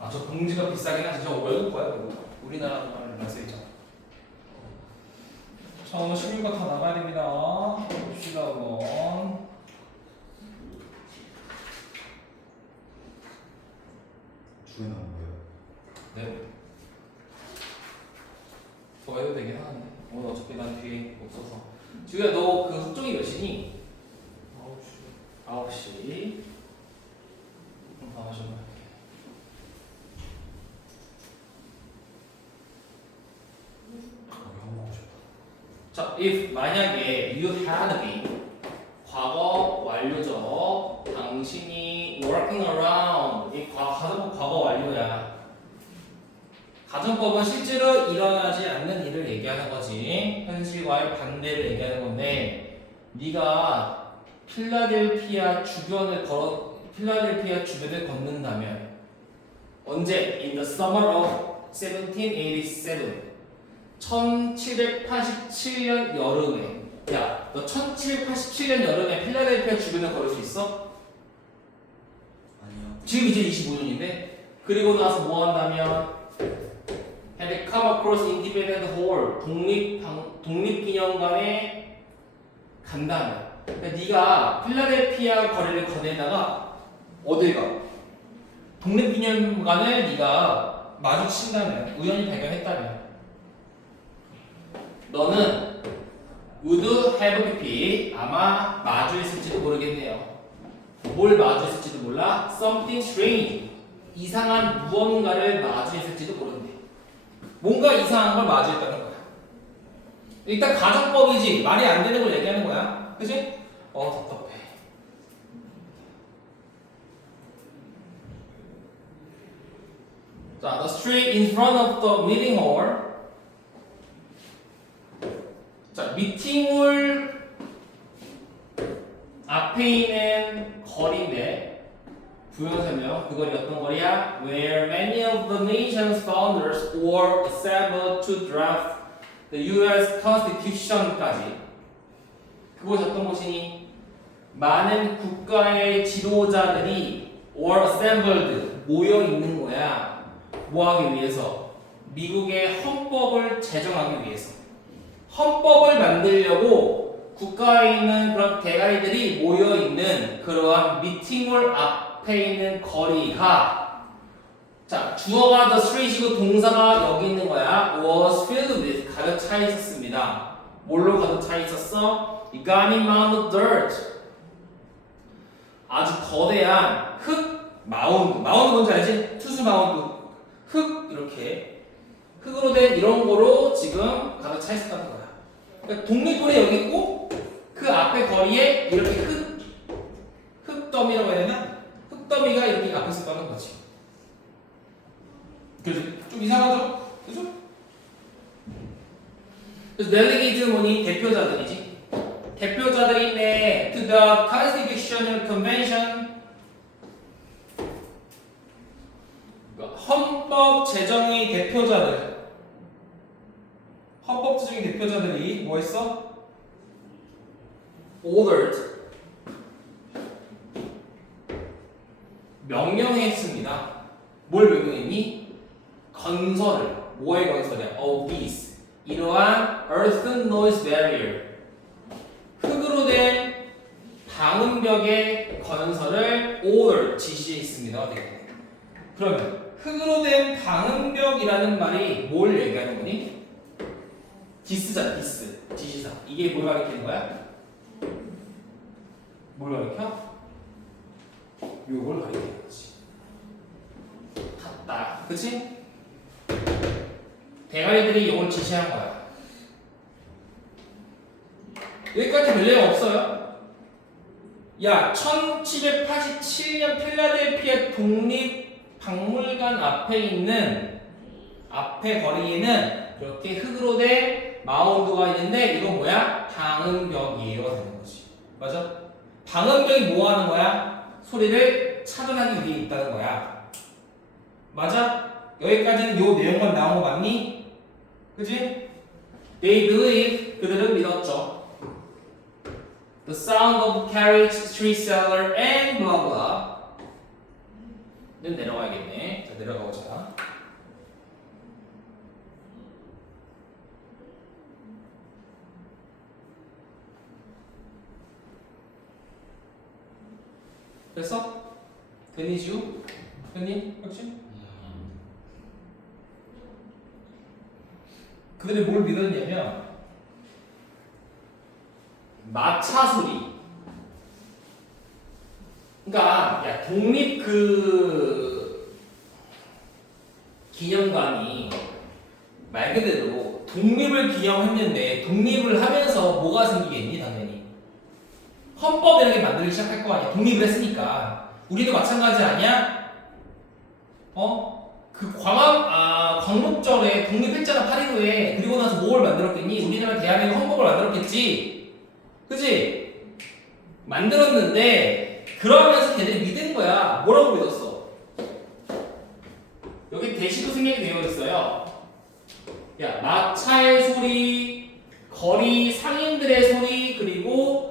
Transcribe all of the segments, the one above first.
아, 저 봉지가 비싸긴 하지. 저 외국 거야, 외국. 우리나라 말은 안 쓰이잖아. 자, 오늘 16가 다 나가야 됩니다. 봅시다, 한번. 주에 나온 거예요? 네. 더 해도 되긴 하는데. 오늘 어차피 난 뒤에 없어서. 지우야, 너 그 숙종이 몇 시니? 9시. 그럼 다 마셔봐. 형 먹고 싶다. 자, if 만약에 you had been 과거 완료죠. 당신이 working around 이 가정법 과거 완료야. 가정법은 실제로 일어나지 않는 일을 얘기하는 거지. 현실과의 반대를 얘기하는 건데 네가 필라델피아 주변을 걷는다면 언제? In the summer of 1787 1787년 여름에 야, 너 1787년 여름에 필라델피아 주변을 걸을 수 있어? 아니요. 지금 이제 25년인데 그리고 나서 뭐 한다면 had come across Independence Hall 독립기념관에 간다면 그러니까 네가 필라델피아 거리를 거닐다가 어딜 가? 독립기념관을 네가 마주친다면 우연히 발견했다면 너는 would have been 아마 마주했을지도 모르겠네요. 뭘 마주했을지도 몰라? Something strange 이상한 무언가를 마주했을지도 모른대. 뭔가 이상한 걸 마주했다는 거야. 일단 가정법이지 말이 안 되는 걸 얘기하는 거야. 그치? 답답해. 자, the street in front of the meeting hall. 자, 미팅홀 앞에 있는 거리인데 부연 설명. 그 거리 어떤 거리야? Where many of the nation's founders were assembled to draft the U.S. Constitution까지. 그곳이 어떤 곳이니? 많은 국가의 지도자들이 were assembled 모여 있는 거야. 뭐 하기 위해서? 미국의 헌법을 제정하기 위해서. 헌법을 만들려고 국가에 있는 그런 대가리들이 모여 있는 그러한 미팅홀 앞에 있는 거리가 자 주어가 the street이고 동사가 여기 있는 거야. was filled with 가득 차 있었습니다. 뭘로 가득 차 있었어? It got an amount of dirt. 아주 거대한 흙 마운드 뭔지 알지? 투수 마운드 흙 이렇게 흙으로 된 이런 거로 지금 가득 차 있었다는 거야. 그러니까 독립홀이 여기 있고 그 앞에 거리에 이렇게 흙더미라고 해야 되나? 흙더미가 이렇게 앞에 있었다는 거지. 그래서 좀 이상하죠? 그죠? 그래서 delegate는 뭐니? 대표자들이지. 대표자들인데 to the Constitutional Convention 헌법 제정의 대표자들 헌법 제정의 대표자들이 뭐 했어? ordered 명령했습니다. 뭘 명령했니? 건설을 뭐의 건설이야? of these 이러한 earthen noise barrier 흙으로 된 방음벽의 건설을 order 지시했습니다. 네. 그러면 흙으로 된 방음벽이라는 말이 뭘 얘기하는 거니? 디스잖아, 디스. 지시사. 이게 뭘 가리키는 거야? 뭘 가리켜? 요걸 가리키는 거지. 같다. 그치? 대가리들이 요걸 지시한 거야. 여기까지 별 내용 없어요. 야, 1787년 필라델피아 독립박물관 앞에 있는 앞에 거리에는 이렇게 흙으로 된 마운드가 있는데 이건 뭐야? 방음벽이에요 되는 거지. 맞아? 방음벽이 뭐 하는 거야? 소리를 차단하기 위해 있다는 거야. 맞아? 여기까지는 요 내용만 나온 거 맞니? 그지? They believe 그들은 믿었죠. The sound of carriage, street seller, and blah blah 내려가야겠네. 자, 내려가보자. 됐어? 되니지우? 됐니? 혹시? 그들이 뭘 믿었냐면 마차 소리. 그러니까 야 독립 기념관이 말 그대로 독립을 기념했는데 독립을 하면서 뭐가 생기겠니? 당연히 헌법이라는 게 만들기 시작할 거 아니야. 독립을 했으니까. 우리도 마찬가지 아니야? 그 광복절에 독립했잖아. 8.15에. 그리고 나서 뭘 만들었겠니? 우리나라 대한민국 헌법을 만들었겠지. 그치? 만들었는데 그러면서 걔들이 믿은 거야. 뭐라고 믿었어? 여기 대시도 생략이 되어 있어요. 야, 마차의 소리, 거리 상인들의 소리, 그리고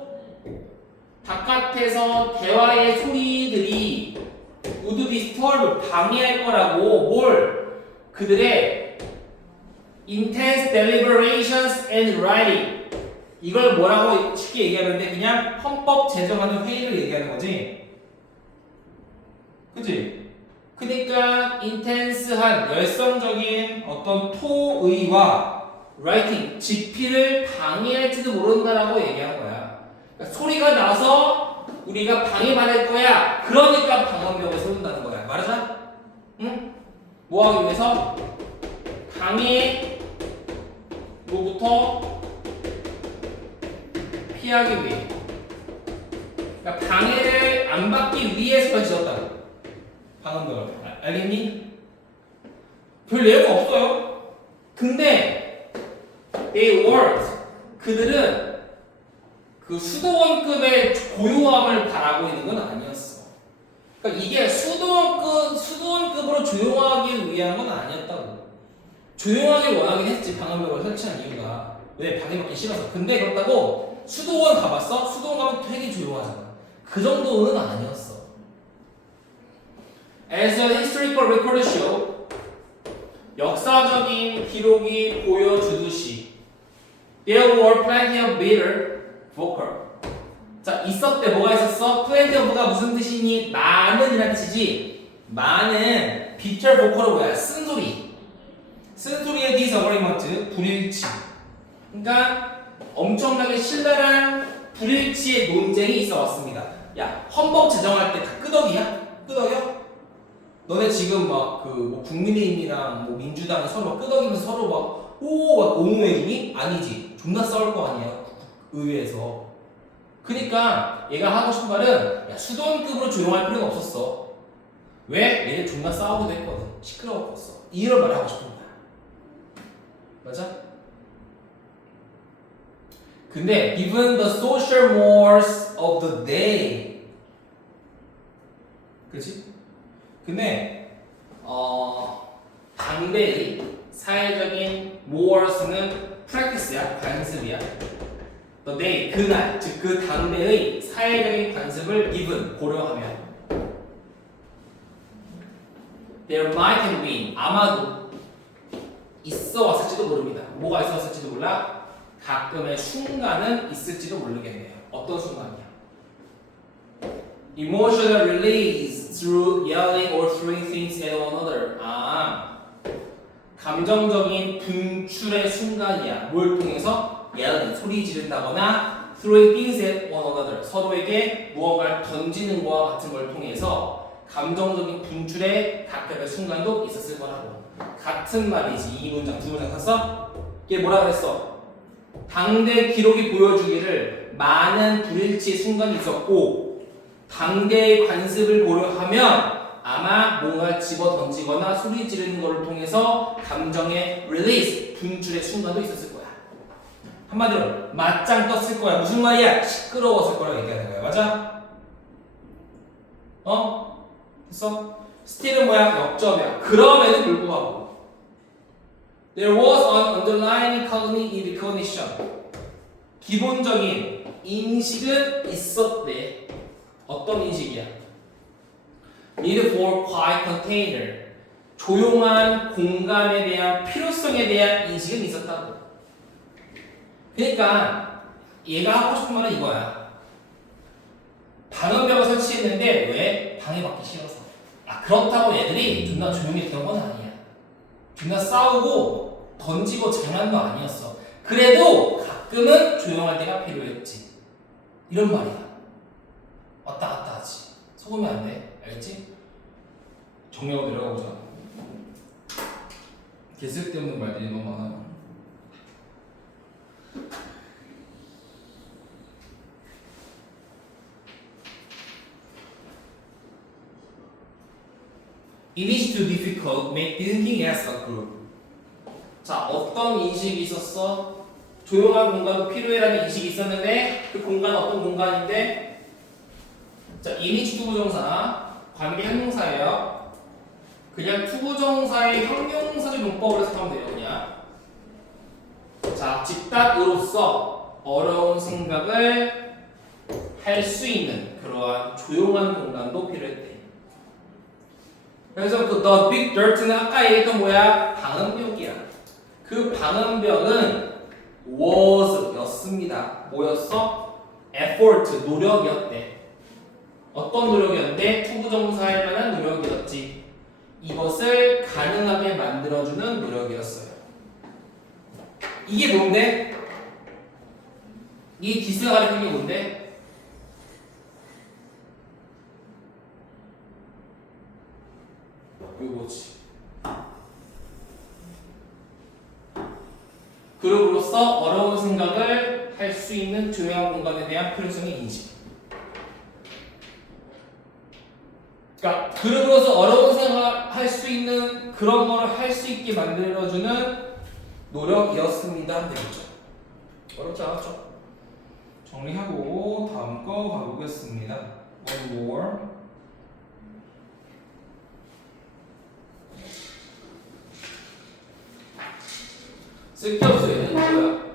바깥에서 대화의 소리들이 모두 디스터브를 방해할 거라고 뭘 그들의 intense deliberations and writing 이걸 뭐라고 쉽게 얘기하는데 그냥 헌법 제정하는 회의를 얘기하는 거지. 그치? 그러니까 인텐스한 열성적인 어떤 토의와 writing 집필을 방해할지도 모른다라고 얘기한 거야. 그러니까 소리가 나서 우리가 방해받을 거야. 그러니까 방언벽을 세운다는 거야. 말하자? 응? 뭐 하기 위해서? 방해로부터 피하기 위해. 그러니까 방해를 안 받기 위해서 지었다고. 방언벽을. 알겠니? 별 예가 없어요. 근데 they weren't. 그들은 그 수도원급의 고요함을 바라고 있는 건 아니었어. 그러니까 이게 수도원급으로 조용하기 위한 건 아니었다고. 조용하길 원하긴 했지. 방언벽을 설치한 이유가 왜 방해받기 싫어서. 근데 그렇다고 수도원 가봤어? 수도원 가면 되게 조용하잖아. 그 정도는 아니었어. As a historical record show, 역사적인 기록이 보여주듯이 there were plenty of bitter vocal. 자, 있었대. 뭐가 있었어? plenty of가 무슨 뜻이니? 많은이라는 뜻이지. 많은 bitter vocal은 뭐야? 쓴소리. 쓴소리의 disagreement, 불일치. 그러니까 엄청나게 신랄한 불일치의 논쟁이 있어 왔습니다. 야, 헌법 제정할 때 다 끄덕이야? 끄덕여? 너네 지금 막 뭐 국민의힘이랑 뭐 민주당 서로 막 끄덕이면서 서로 막 옹호해주니? 아니지. 존나 싸울 거 아니야. 의회에서. 그니까 얘가 하고 싶은 말은 야, 수도원급으로 조용할 필요는 없었어. 왜? 얘네 존나 싸우기도 했거든. 시끄러웠어. 이런 말을 하고 싶은 거야. 맞아? 근데 given the social mores of the day, 그렇지? 근데 당대의 사회적인 mores는 practice야, 관습이야. the day, 그날, 즉 그 당대의 사회적인 관습을 given, 고려하면 there might have been, 아마도 있어 왔을지도 모릅니다. 뭐가 있어 왔을지도 몰라? 가끔의 순간은 있을지도 모르겠네요. 어떤 순간이야? Emotional release through yelling or throwing things at one another. 감정적인 분출의 순간이야. 뭘 통해서? yelling, 소리 지른다거나 throwing things at one another, 서로에게 무언가를 던지는 것과 같은 걸 통해서 감정적인 분출의 가끔의 순간도 있었을 거라고. 같은 말이지. 이 문장, 두 문장 샀어? 이게 뭐라 그랬어? 당대 기록이 보여주기를 많은 불일치 순간이 있었고 당대의 관습을 고려하면 아마 뭔가 집어 던지거나 소리 지르는 것을 통해서 감정의 release, 분출의 순간도 있었을 거야. 한마디로 맞짱 떴을 거야. 무슨 말이야? 시끄러웠을 거라고 얘기하는 거야. 맞아? 됐어? still은 뭐야? 역점이야. 그럼에도 불구하고 there was an underlying cognitive recognition. 기본적인 인식은 있었대. 어떤 인식이야? need for quiet container. 조용한 공간에 대한 필요성에 대한 인식은 있었다고. 그러니까 얘가 하고 싶은 말은 이거야. 방음벽을 설치했는데 왜? 방해받기 싫어서. 그렇다고 애들이 존나 조용히 있던 건 아니야. 존나 싸우고 던지고 장난도 아니었어. 그래도 가끔은 조용할 때가 필요했지. 이런 말이야. 왔다 갔다 하지. 속으면 안 돼. 알겠지? 정리하고 내려가 보자. 쓸데없는 말들이 너무 많아요. It is too difficult make thinking as a group. 자, 어떤 인식이 있었어? 조용한 공간도 필요해라는 인식이 있었는데 그 공간은 어떤 공간인데? 자, 이미지 투부정사 관계 형용사예요. 그냥 투부정사의 형용사적 용법으로 해석하면 돼요. 그냥 자, 집단으로서 어려운 생각을 할 수 있는 그러한 조용한 공간도 필요했대. 그래서 그 The Big Dirt는 아까 얘기했던 뭐야? 방음벽이야. 그 방음벽은 was 였습니다. 뭐였어? effort, 노력이었대. 어떤 노력이었는데? 투부정사할 만한 노력이었지. 이것을 가능하게 만들어주는 노력이었어요. 이게 뭔데? 이 디스가 가리키는 게 뭔데? 이거지. 그룹으로서 어려운 생각을 할 수 있는 조용한 공간에 대한 필요성의 인식. 그러니까 그룹으로서 어려운 생각을 할 수 있는 그런 거를 할 수 있게 만들어주는 노력이었습니다. 되겠죠. 어렵지 않았죠? 정리하고 다음 거 가보겠습니다. One more. 쓸데없어 얘는 뭐야?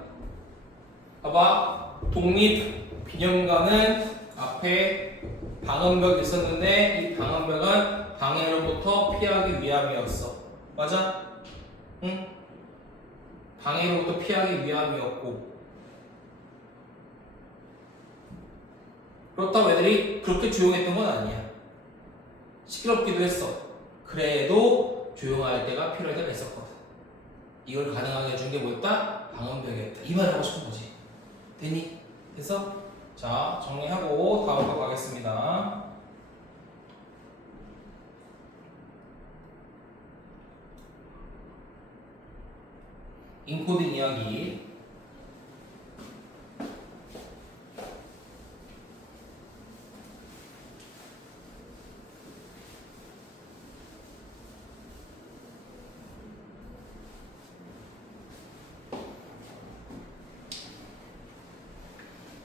봐봐. 독립 비념가는 앞에 방음벽이 있었는데 이 방음벽은 방해로부터 피하기 위함이었어. 맞아? 응? 방해로부터 피하기 위함이었고 그렇다고 애들이 그렇게 조용했던 건 아니야. 시끄럽기도 했어. 그래도 조용할 때가 필요할 때가 있었거든. 이걸 가능하게 해준 게 뭐였다? 방음벽이었다. 이 말을 하고 싶은 거지. 됐니? 됐어? 자, 정리하고 다음 거 가겠습니다. 인코딩 이야기.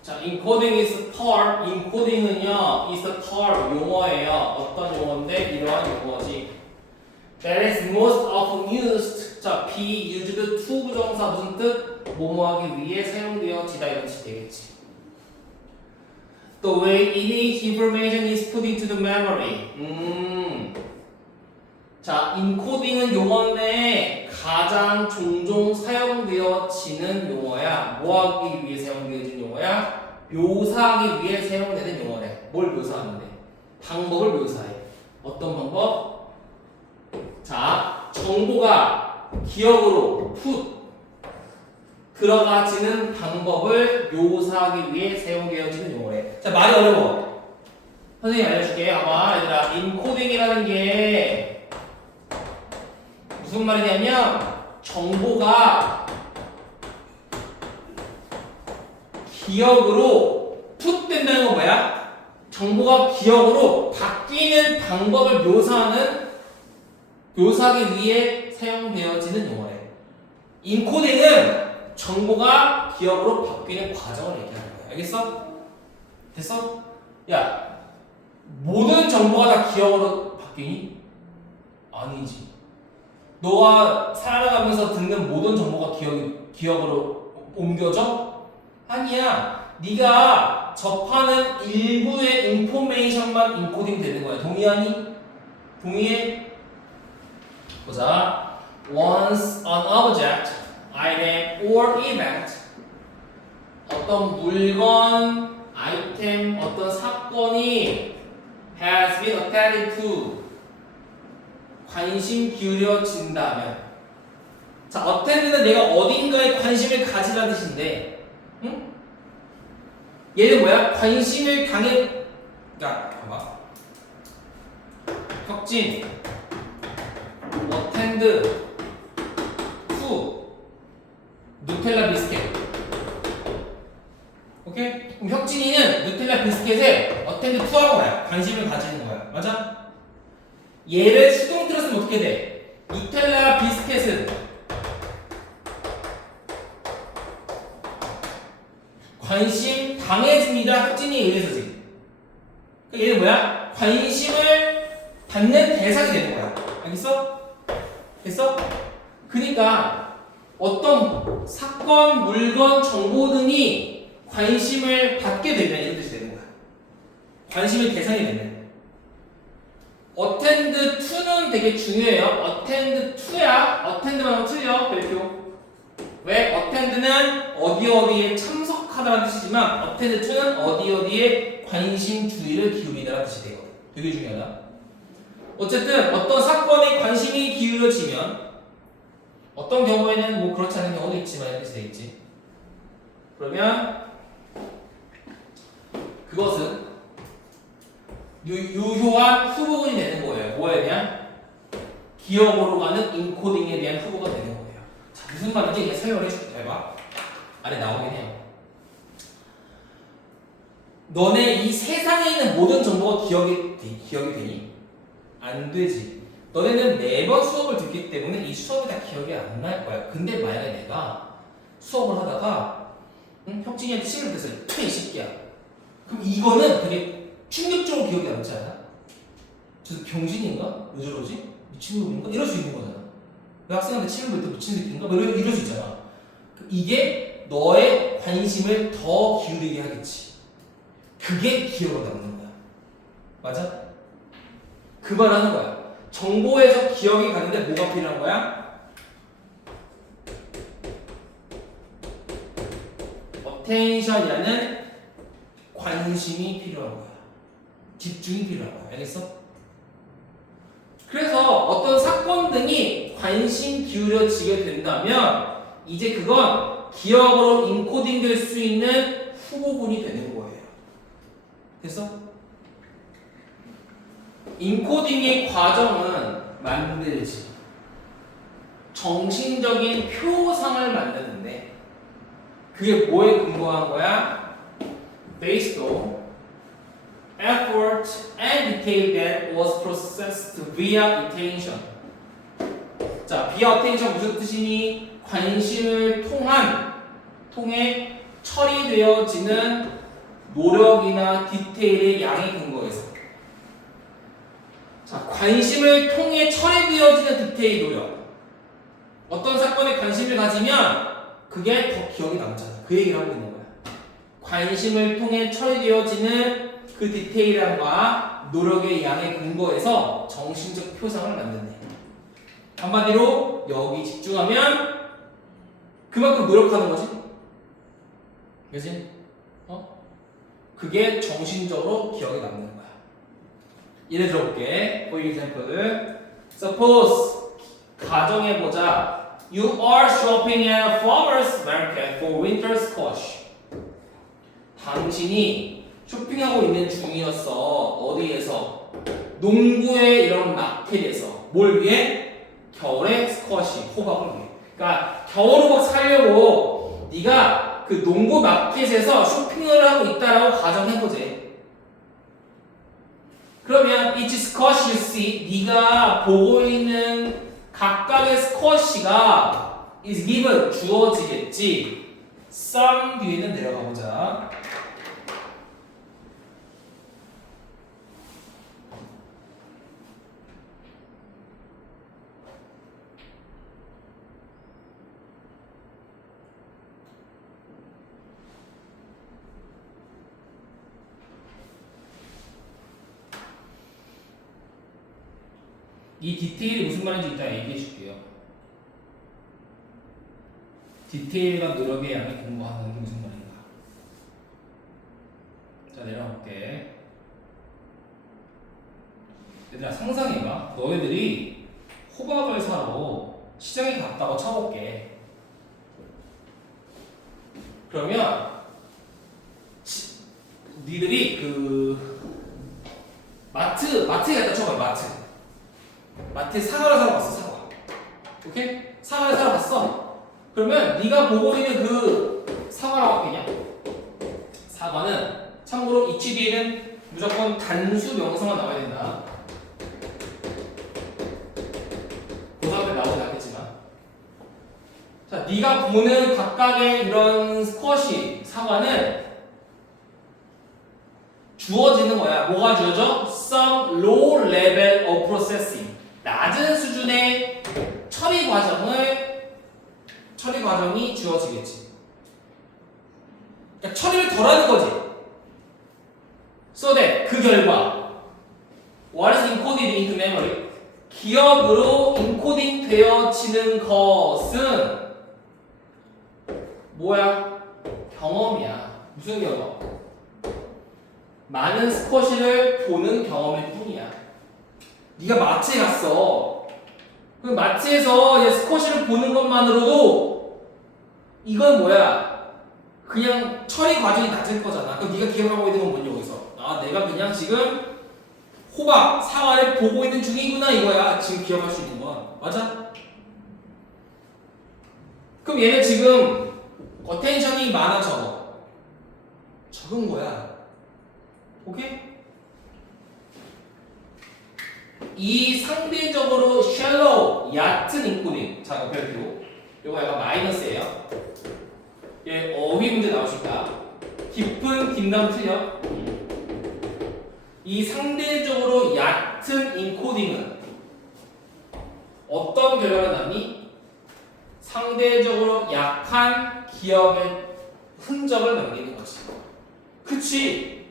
자, encoding is a term. encoding은요, is a term 용어예요. 어떤 용어인데 이러한 용어지. That is most often used. 자, be used to 부정사 무슨 뜻? 뭐뭐하기 위해 사용되어지다 이런 뜻이 되겠지. The way any information is put into the memory. 자, encoding은 용어인데 가장 종종 사용되어지는 용어야. 뭐하기 위해 사용되어지는 용어야? 묘사하기 위해 사용되는 용어래. 뭘 묘사하는데? 방법을 묘사해. 어떤 방법? 자, 정보가 기억으로 put 들어가지는 방법을 묘사하기 위해 사용되어지는 용어래. 자, 말이 어려워. 선생님이 알려줄게. 아마 얘들아, encoding이라는 게 무슨 말이냐면 정보가 기억으로 풋된다는 건 뭐야? 정보가 기억으로 바뀌는 방법을 묘사하기 위해 사용되어지는 용어래. 인코딩은 정보가 기억으로 바뀌는 과정을 얘기하는 거야. 알겠어? 됐어? 야, 모든 정보가 다 기억으로 바뀌니? 아니지. 너가 살아가면서 듣는 모든 정보가 기억으로 옮겨져? 아니야. 네가 접하는 일부의 인포메이션만 인코딩 되는 거야. 동의하니? 동의해? 보자. Once an object, item, or event 어떤 물건, 아이템, 어떤 사건이 has been attended to 관심 기울여진다면 자, attend는 내가 어딘가에 관심을 가지라는 뜻인데 응? 얘는 뭐야? 관심을 그러니까 봐봐 혁진 attend to 누텔라 비스켓 오케이? 그럼 혁진이는 누텔라 비스켓에 attend to 하고 거야 관심을 가지는 거야 맞아? 얘를 수동태로 쓰면 어떻게 돼? 누텔라 비스켓은 관심 당해집니다. 혁진이에 의해서지. 그러니까 얘는 뭐야? 관심을 받는 대상이 되는 거야. 알겠어? 됐어? 그러니까 어떤 사건, 물건, 정보 등이 관심을 받게 되면 이런 뜻이 되는 거야. 관심의 대상이 되면. attend to는 되게 중요해요. attend to야. attend만 하면 틀려. 별표. 왜? attend는 어디에 참석하다라는 뜻이지만 attend to는 어디에 관심 주의를 기울이다라는 뜻이 되거든. 되게 중요하다. 어쨌든 어떤 사건에 관심이 기울어지면 어떤 경우에는 뭐 그렇지 않은 경우도 있지만 이렇게 되겠지. 그러면 그것은 유효한 후보군이 되는 거예요. 뭐에 대한? 기억으로 가는 인코딩에 대한 후보가 되는 거예요. 자, 무슨 말인지 그냥 설명을 해줄게. 잘 봐. 아래 나오긴 해요. 너네 이 세상에 있는 모든 정보가 기억이 되니? 안 되지. 너네는 매번 수업을 듣기 때문에 이 수업이 다 기억이 안 날 거야. 근데 만약에 내가 수업을 하다가 혁진이한테 침을 뱉었어. 이 새끼야. 그럼 이거는 되게 충격적으로 기억이 남지 않아? 저 병신인가? 왜 저러지? 미친놈인가? 이럴 수 있는 거잖아. 왜 학생한테 침을 뱉어 미친 새끼인가? 뭐 이럴 수 있잖아. 이게 너의 관심을 더 기울이게 하겠지. 그게 기억으로 남는 거야. 맞아? 그 말 하는 거야. 정보에서 기억이 가는데 뭐가 필요한 거야? attention이라는 관심이 필요한 거야. 집중이 필요한 거야. 알겠어? 그래서 어떤 사건 등이 관심 기울여지게 된다면 이제 그건 기억으로 인코딩 될 수 있는 후보군이 되는 거예요. 됐어? 인코딩의 과정은 만들지 정신적인 표상을 만드는데 그게 뭐에 근거한 거야? Based on effort and detail that was processed via attention. 자, via attention 무슨 뜻이니? 관심을 통해 처리되어지는 노력이나 디테일의 양에 근거해서. 자, 관심을 통해 처리되어지는 디테일 노력. 어떤 사건에 관심을 가지면 그게 더 기억이 남잖아. 그 얘기를 하고 있는 거야. 관심을 통해 처리되어지는 그 디테일함과 노력의 양에 근거해서 정신적 표상을 만든대. 한마디로 여기 집중하면 그만큼 노력하는 거지. 그지? 그게 정신적으로 기억에 남는 거야. 예를 들어볼게. For example, suppose 가정해보자. You are shopping at a farmer's market for winter squash. 당신이 쇼핑하고 있는 중이었어. 어디에서? 농구의 이런 마켓에서. 뭘 위해? 겨울에 스쿼시, 호박을 위해. 그러니까 겨울 호박 사려고 네가 그 농구 마켓에서 쇼핑을 하고 있다라고 가정해보지. 그러면 each squash you see, 네가 보고 있는 각각의 스쿼시가 is given, 주어지겠지. some 뒤에는 내려가보자. 이 디테일이 무슨 말인지 이따 얘기해 줄게요. 디테일과 노력의 양을 공부하는 게 무슨 말인가. 자, 내려갈게. 얘들아, 상상해봐. 너희들이 호박을 사러 시장에 갔다고 쳐볼게. 그러면 니들이 그 마트에 갔다 쳐봐. 마트에 사과를 사러 갔어. 사과. 오케이? 사과를 사러 갔어. 그러면 네가 보고 있는 그 사과라고 하겠냐? 사과는 참고로 이 취지에는 무조건 단수 명사만 나와야 된다. 고3 때 나오진 않겠지만. 자, 네가 보는 각각의 이런 스쿼시 사과는 주어지는 거야. 뭐가 주어져? Some low level of processing. 낮은 수준의 처리 과정이 주어지겠지. 그러니까 처리를 덜 하는 거지. So that 그 결과 what is encoded into memory? 기억으로 인코딩 되어지는 것은 뭐야? 경험이야. 무슨 경험? 많은 스쿼시를 보는 경험일 뿐이야. 네가 마트에 갔어. 그럼 마트에서 얘 스쿼시를 보는 것만으로도 이건 뭐야? 그냥 처리 과정이 낮을 거잖아. 그럼 네가 기억하고 있는 건 뭐냐 여기서? 아, 내가 그냥 지금 호박, 사과를 보고 있는 중이구나 이거야. 지금 기억할 수 있는 건. 맞아? 그럼 얘는 지금 어텐션이 많아 적어? 적은 거야. 오케이? 이 상대적으로 shallow, 얕은 인코딩. 자, 별표. 요거 약간 마이너스예요. 얘 어휘 문제 나오실까? 깊은 뒷담 틀려. 이 상대적으로 얕은 인코딩은 어떤 결과를 낳니? 상대적으로 약한 기억의 흔적을 남기는 것이. 그치?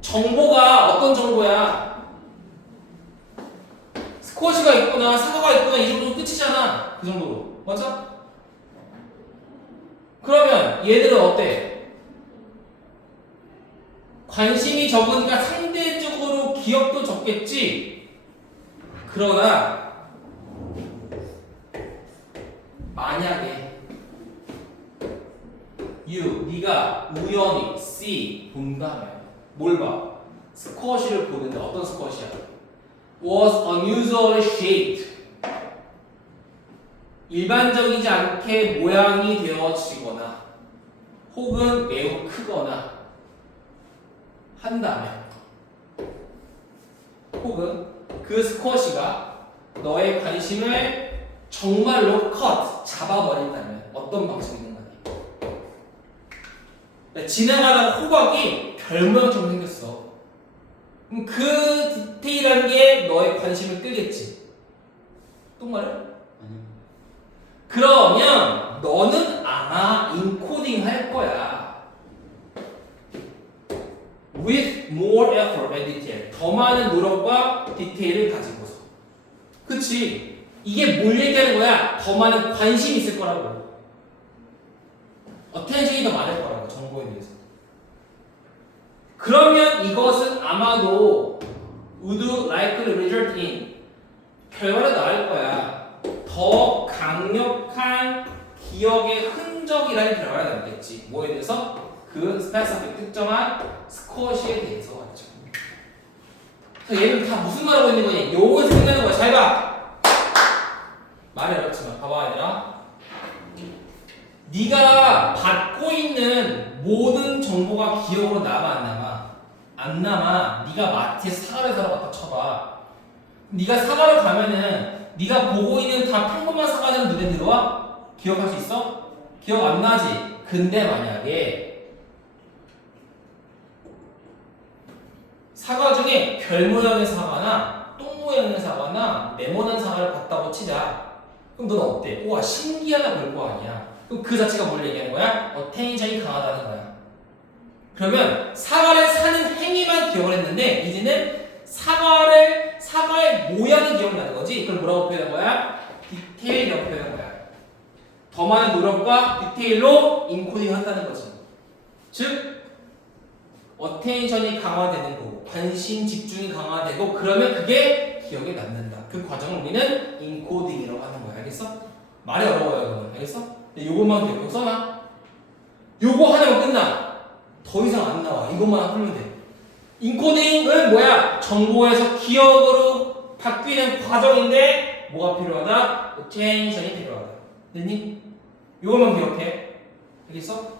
정보가 어떤 정보야? 스쿼시가 있구나, 사과가 있구나, 이 정도면 끝이잖아. 그 정도로. 맞아? 그러면 얘들은 어때? 관심이 적으니까 상대적으로 기억도 적겠지? 그러나 만약에 네가 우연히 C 본다면 뭘 봐? 스쿼시를 보는데 어떤 스쿼시야? was unusually shaped. 일반적이지 않게 모양이 되어지거나 혹은 매우 크거나 한다면, 혹은 그 스쿼시가 너의 관심을 정말로 잡아버린다면 어떤 방식이든 간에 지나가다가 호박이 별 모양처럼 생겼어. 그럼 그 디테일한 게 너의 관심을 끌겠지. 똑말해? 아니요. 그러면 너는 아마 인코딩 할 거야. With more effort and detail. 더 많은 노력과 디테일을 가지고서. 그치? 이게 뭘 얘기하는 거야? 더 많은 관심이 있을 거라고. 어텐션이 더 많을 거라고, 정보에 대해서. 그러면 이것은 아마도 would likely result in 결과를 낳을 거야. 더 강력한 기억의 흔적이라는 결과를 낳겠지. 뭐에 대해서? 그 스페시픽 특정한 스쿼시에 대해서 말이죠. 그래서 얘는 다 무슨 말 하고 있는 거냐? 요거 생각하는 거야. 잘 봐. 말이 어렵지만 봐봐 얘들아. 네가 받고 있는 모든 정보가 기억으로 남아 안 남아? 안 남아. 네가 마트에서 사과를 사러 갔다 쳐봐. 네가 사과를 가면은 네가 보고 있는 다 평범한 사과들은 눈에 들어와? 기억할 수 있어? 기억 안 나지? 근데 만약에 사과 중에 별 모양의 사과나 똥 모양의 사과나 네모난 사과를 봤다고 치자. 그럼 넌 어때? 우와 신기하다 볼 거 아니야. 그럼 그 자체가 뭘 얘기하는 거야? 어텐션이 강하다는 거야. 그러면 사과를 사는 행위만 기억을 했는데 이제는 사과를 사과의 모양이 기억나는 거지. 그걸 뭐라고 표현한 거야? 디테일이라고 표현한 거야. 더 많은 노력과 디테일로 인코딩을 한다는 거지. 즉 어텐션이 강화되는 거고 관심 집중이 강화되고 그러면 그게 기억에 남는다. 그 과정을 우리는 인코딩이라고 하는 거야. 알겠어? 말이 어려워요. 그러면 알겠어? 근데 요것만 기억 써놔. 요거 하나면 끝나. 더 이상 안 나와. 이것만 풀면 돼. 인코딩은 뭐야? 정보에서 기억으로 바뀌는 과정인데 뭐가 필요하다? 어텐션이 필요하다. 됐니? 요것만 기억해. 알겠어?